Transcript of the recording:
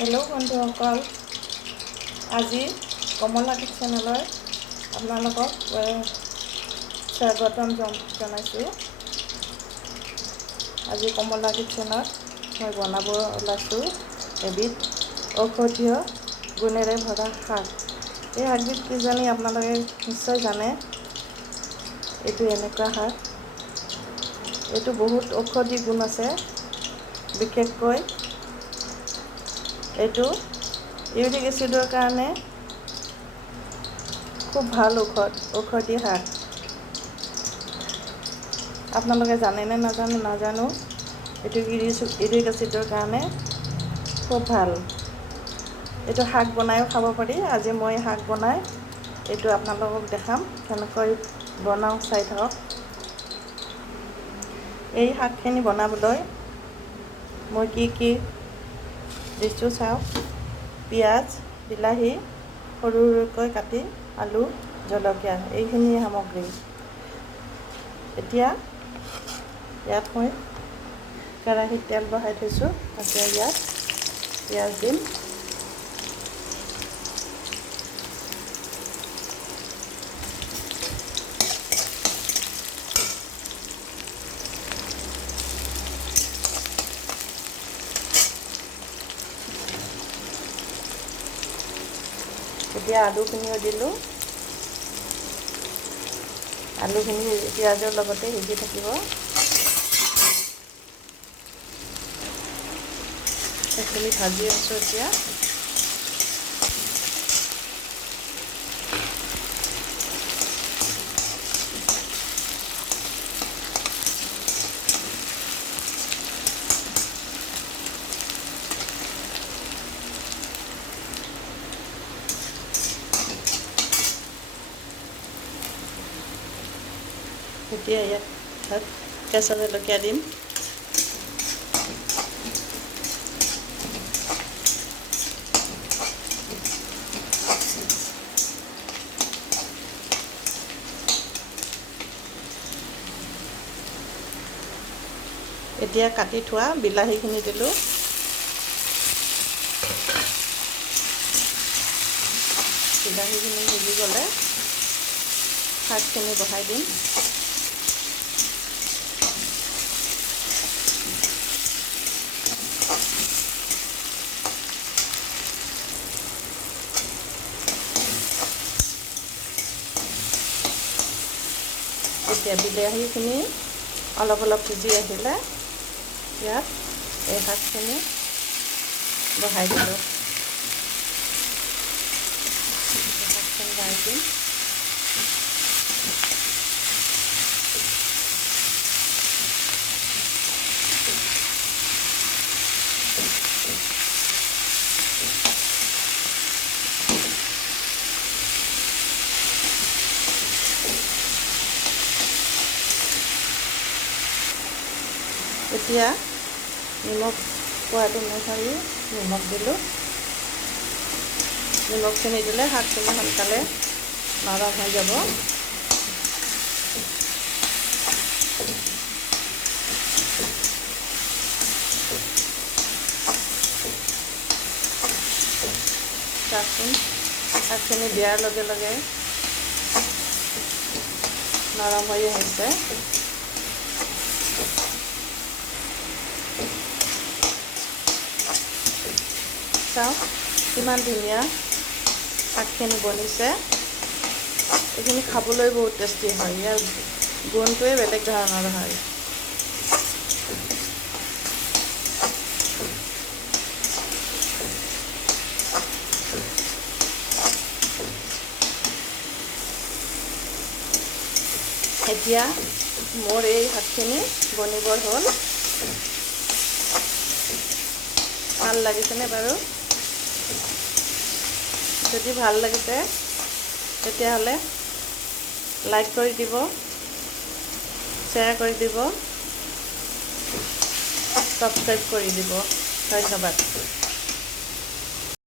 Hello' বন্ধুসকল, আজি কমলা কিটচেনলৈ আপোনালোকক স্বাগতম জনাইছোঁ। আজি কমলা কিটচেনত মই বনাব ওলাইছোঁ এবিধ ঔষধীয় গুণেৰে ভৰা শাক। এই শাকবিধ কিজানি আপোনালোকে নিশ্চয় জানে। এইটো এনেকুৱা শাক, এইটো বহুত ঔষধি গুণ আছে। বিশেষকৈ এইটো ইউৰিক এচিডৰ কাৰণে খুব ভাল ঔষধি শাক। আপোনালোকে জানেনে নাজানো। এইটো ইউৰিক এচিডৰ কাৰণে খুব ভাল। এইটো শাক বনাইও খাব পাৰি। আজি মই শাক বনাই এইটো আপোনালোকক দেখাম, কেনেকৈ বনাওঁ চাই থাকক। এই শাকখিনি বনাবলৈ মই কি দিছোঁ চাওক। পিঁয়াজ, বিলাহী সৰু সৰুকৈ কাটি, আলু, জলকীয়া, এইখিনি সামগ্ৰী। এতিয়া ইয়াত মই কেৰাহীত তেল বহাই থৈছোঁ। এতিয়া ইয়াত পিঁয়াজ দিম। এতিয়া আলুখিনিও দিলোঁ। আলুখিনি পিঁয়াজৰ লগতে সিজি থাকিব। সেইখিনি ভাজি আছোঁ এতিয়া। এতিয়া ইয়াত কেঁচা জলকীয়া দিম। এতিয়া কাটি থোৱা বিলাহীখিনি দিলোঁ। বিলাহীখিনি সিজি গ'লে শাকখিনি বহাই দিম। এতিয়া বিলাহীখিনি অলপ সিজি আহিলে ইয়াত এই শাকখিনি বহাই দিলোঁ। শাকখিনি বহাই দিম। এতিয়া নিমখ সোৱাদ অনুসৰি নিমখ দিলোঁ। নিমখখিনি দিলে শাকখিনি সোনকালে নৰম হৈ যাব। চাওকচোন, শাকখিনি দিয়াৰ লগে লগে নৰম হৈ আহিছে। চাওক কিমান ধুনীয়া শাকখিনি বনিছে। এইখিনি খাবলৈ বহুত টেষ্টি হয়। ইয়াৰ গুণটোৱে বেলেগ ধৰণৰ হয়। এতিয়া মোৰ এই শাকখিনি বনিবৰ হ'ল। ভাল লাগিছেনে বাৰু? যদি ভাল লাগিছে তেতিয়াহ'লে লাইক কৰি দিব, শ্বেয়াৰ কৰি দিব, ছাবস্ক্ৰাইব কৰি দিব। ধন্যবাদ।